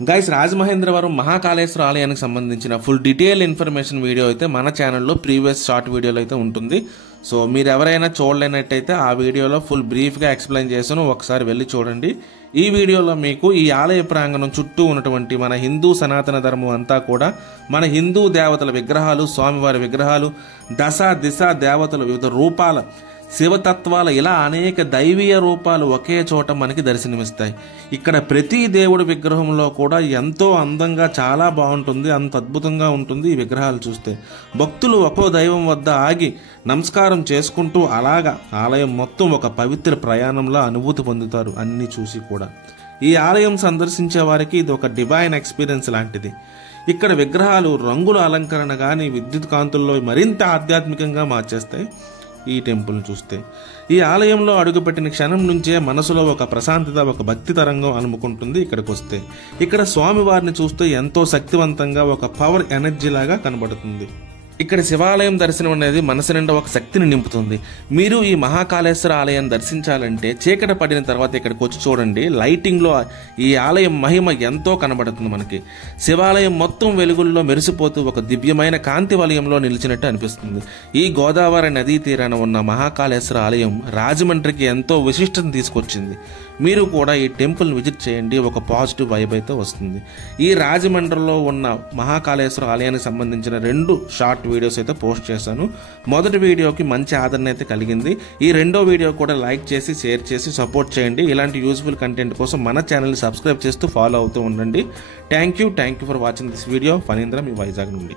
Guys, Rajamahendravaram Mahakaleshwar ఆలయానికి సంబంధించిన full detail information video అయితే మన ఛానల్లో ప్రీవియస్ షార్ట్ వీడియోలో అయితే ఉంటుంది. సో మీరు ఎవరైనా చూడలేనట్టయితే ఆ వీడియోలో ఫుల్ బ్రీఫ్గా ఎక్స్ప్లెయిన్ చేశాను, ఒకసారి వెళ్ళి చూడండి. ఈ వీడియోలో మీకు ఈ ఆలయ ప్రాంగణం చుట్టూ ఉన్నటువంటి మన హిందూ సనాతన ధర్మం అంతా కూడా మన హిందూ దేవతల విగ్రహాలు, స్వామివారి విగ్రహాలు, దశ దిశ దేవతలు, వివిధ రూపాల శివతత్వాల ఇలా అనేక దైవీయ రూపాలు ఒకే చోట మనకి దర్శనమిస్తాయి. ఇక్కడ ప్రతి దేవుడి విగ్రహంలో కూడా ఎంతో అందంగా చాలా బాగుంటుంది, అంత అద్భుతంగా ఉంటుంది. ఈ విగ్రహాలు చూస్తే భక్తులు ఒక్కో దైవం వద్ద ఆగి నమస్కారం చేసుకుంటూ అలాగా ఆలయం మొత్తం ఒక పవిత్ర ప్రయాణంలో అనుభూతి పొందుతారు అన్ని చూసి కూడా. ఈ ఆలయం సందర్శించే వారికి ఇది ఒక డివైన్ ఎక్స్పీరియన్స్ లాంటిది. ఇక్కడ విగ్రహాలు రంగుల అలంకరణ కానీ విద్యుత్ కాంతుల్లో మరింత ఆధ్యాత్మికంగా మార్చేస్తాయి. ఈ టెంపుల్ చూస్తే ఈ ఆలయంలో అడుగుపెట్టిన క్షణం నుంచే మనసులో ఒక ప్రశాంతత, ఒక భక్తి తరంగం అలుముకుంటుంది. ఇక్కడికి వస్తే ఇక్కడ స్వామివారిని చూస్తే ఎంతో శక్తివంతంగా ఒక పవర్ ఎనర్జీ లాగా కనబడుతుంది. ఇక్కడ శివాలయం దర్శనం అనేది మనసు నిండా ఒక శక్తిని నింపుతుంది. మీరు ఈ మహాకాళేశ్వర ఆలయాన్ని దర్శించాలంటే చీకట పడిన తర్వాత ఇక్కడికి వచ్చి చూడండి. లైటింగ్లో ఈ ఆలయం మహిమ ఎంతో కనబడుతుంది మనకి. శివాలయం మొత్తం వెలుగుల్లో మెరిసిపోతూ ఒక దివ్యమైన కాంతి వలయంలో నిలిచినట్టు అనిపిస్తుంది. ఈ గోదావరి నదీ తీరాన ఉన్న మహాకాళేశ్వర ఆలయం రాజమండ్రికి ఎంతో విశిష్టతను తీసుకొచ్చింది. మీరు కూడా ఈ టెంపుల్ విజిట్ చేయండి, ఒక పాజిటివ్ వైబ్ అయితే వస్తుంది. ఈ రాజమండ్రిలో ఉన్న మహాకాళేశ్వర ఆలయానికి సంబంధించిన 2 షార్ట్ వీడియోస్ అయితే పోస్ట్ చేశాను. మొదటి వీడియోకి మంచి ఆదరణ అయితే కలిగింది. ఈ రెండో వీడియో కూడా లైక్ చేసి షేర్ చేసి సపోర్ట్ చేయండి. ఇలాంటి యూస్ఫుల్ కంటెంట్ కోసం మన ఛానల్ని సబ్స్క్రైబ్ చేస్తూ ఫాలో అవుతూ ఉండండి. Thank you for watching this video. Phanindra, మీ వైజాగ్ నుండి.